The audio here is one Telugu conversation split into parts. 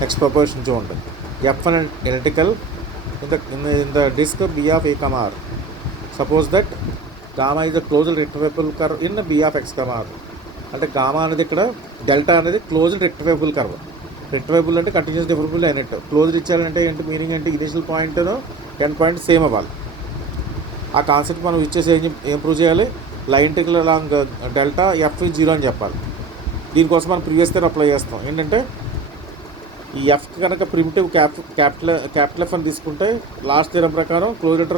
నెక్స్ట్ ప్రపోజిషన్ చూడండి. F an elliptical in the disk B of A comma R. Suppose that gamma is a closed rectifiable curve in B of X comma R. అంటే గామా అనేది ఇక్కడ డెల్టా అనేది క్లోజ్డ్ రెక్టిఫైబుల్ కర్వ్. రెక్టిఫైబుల్ అంటే కంటిన్యూస్ డిఫరెబుల్ అయినట్టు. క్లోజ్డ్ ఇచ్చారంటే ఏంటి మీనింగ్ అంటే ఇనిషియల్ పాయింట్ను ఎండ్ పాయింట్ సేమ్ అవ్వాలి. ఆ కాన్సెప్ట్ మనం ఇచ్చేసి ఏం ప్రూవ్ చేయాలి? Line integral along delta F 0 అని చెప్పాలి. దీనికోసం మనం ప్రీవియస్ థియరీ అప్లై చేస్తాం. ఏంటంటే ఈ ఎఫ్ కనుక ప్రిమిటివ్ క్యాపిటల్ ఎఫ్ అని తీసుకుంటే లాస్ట్ థియరం ప్రకారం closed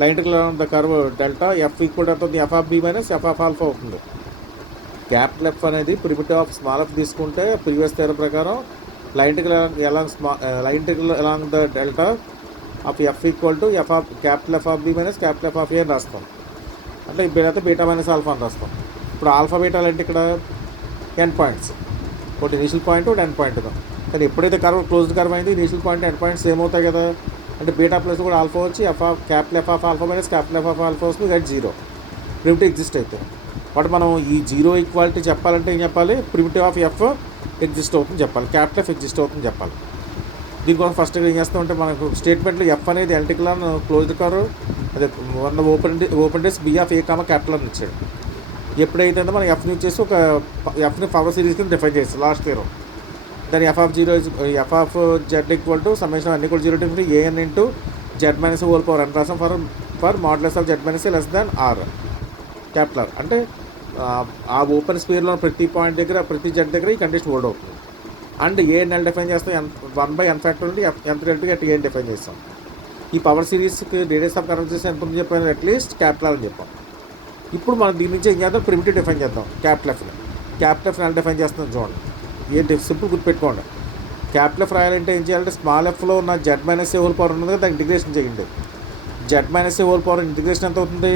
line integral along the curve delta F equal అవుతుంది F of B minus F of alpha అవుతుంది. క్యాపిటల్ ఎఫ్ అనేది ప్రిమిటివ్ ఆఫ్ స్మాల్ ఎఫ్ తీసుకుంటే ప్రీవియస్ థియరం ప్రకారం line integral along the delta of F equal to F of capital F of B minus capital F of A అని రాస్తాం. అంటే అయితే బీటా మైనస్ ఆల్ఫా అని రాస్తాం. ఇప్పుడు ఆల్ఫా బీటాలు అంటే ఇక్కడ ఎండ్ పాయింట్స్, ఒకటి ఇనిషియల్ పాయింట్ ఒకటి ఎండ్ పాయింట్. కానీ ఎప్పుడైతే కర్వ్ క్లోజ్డ్ కర్వ్ అయింది initial point end points same అవుతాయి కదా. అంటే బీటా ప్లస్ కూడా ఆల్ఫా వచ్చి F of capital F of alpha minus capital F of alpha వస్తుంది. దట్ 0 ప్రిమిటివ్ ఎగ్జిస్ట్ అయితే. బట్ మనం ఈ 0 ఈక్వాలిటీ చెప్పాలంటే ఏం చెప్పాలి? ప్రిమిటివ్ ఆఫ్ ఎఫ్ ఎగ్జిస్ట్ అవుతుంది చెప్పాలి, క్యాపిటల్ ఎఫ్ ఎగ్జిస్ట్ అవుతుంది చెప్పాలి. దీనికోసం ఫస్ట్ ఏం చేస్తామంటే మనకు స్టేట్మెంట్లో ఎఫ్ అనేది ఎలిప్టికల్ క్లోజ్డ్ కర్వ్ అదే open disc B of A comma capital అని ఇచ్చాడు. ఎప్పుడైతే మనం ఎఫ్ని వచ్చేసి ఒక ఎఫ్ని పవర్ సిరీస్ కింద డిఫైన్ చేస్తాం లాస్ట్ థియరం. దాని F of 0 F of Z equal to summation అన్ని కూడా 0 to a n into Z minus whole power అని రాసాం for modulus of Z minus less than R capital R. అంటే ఆ ఓపెన్ స్పియర్లో ప్రతి పాయింట్ దగ్గర ప్రతి జెడ్ దగ్గర ఈ కండిషన్ హోల్డ్ అవుతుంది. అండ్ ఏఎన్ ఎల్ డిఫైన్ చేస్తాం 1/n ఫ్యాక్టర్ నుండి ఎంత ఎల్టీగా ఏఎన్ డిఫైన్ చేస్తాం. ఈ పవర్ సిరీస్కి రేడియస్ ఆఫ్ కన్వర్జెన్స్ ఎంత ఉంది చెప్పాను? అట్లీస్ట్ క్యాపిటల్ ఆర్ అని చెప్పాం. ఇప్పుడు మనం దీని నుంచి ఏం చేద్దాం? ప్రిమిటివ్ డిఫైన్ చేద్దాం. క్యాపిటల్ ఎఫ్ని ఎలా డిఫైన్ చేస్తాం చూడండి. ఏంటి సింపుల్ గుర్తుపెట్టుకోండి. క్యాపిటల్ ఎఫ్ రాయాలంటే ఏం చేయాలంటే స్మాల్ ఎఫ్లో ఉన్న జెడ్ మైనస్ ఏ హోల్ పవర్ ఉన్నది కదా, దాన్ని ఇంటిగ్రేషన్ చేయండి. జెడ్ మైనస్ ఏ హోల్ పవర్ ఇంటిగ్రేషన్ ఎంత అవుతుంది?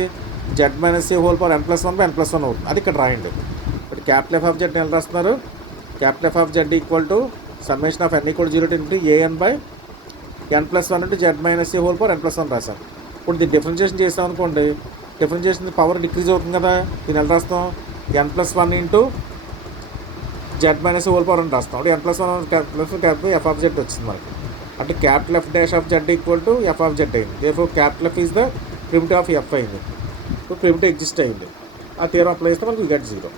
జెడ్ మైనస్ ఏ హోల్ పవర్ n+1/n+1 అవుతుంది. అది ఇక్కడ రాయండి. But capital F of Z ఎలా రాస్తున్నారు? Capital F of Z equal to summation of n = 0 into an/n+1 into Z minus A whole power n+1 రాసాం. ఇప్పుడు దీన్ని డిఫరెన్షియేషన్ చేస్తాం అనుకోండి, డిఫరెన్షియేషన్ పవర్ డిక్రీజ్ అవుతుంది కదా. దీన్ని ఎలా రాస్తాం? n+1 into Z minus whole power అని రాస్తాం. అంటే n+1 capital F of Z వచ్చింది మనకి. అంటే capital F dash of Z equal to F of Z అయింది. Therefore capital F is the primitive of F అయింది. ఇప్పుడు ప్రిమిటివ్ ఎగ్జిస్ట్ అయింది. ఆ థియరం అప్లై చేస్తే మనకు గెట్ 0.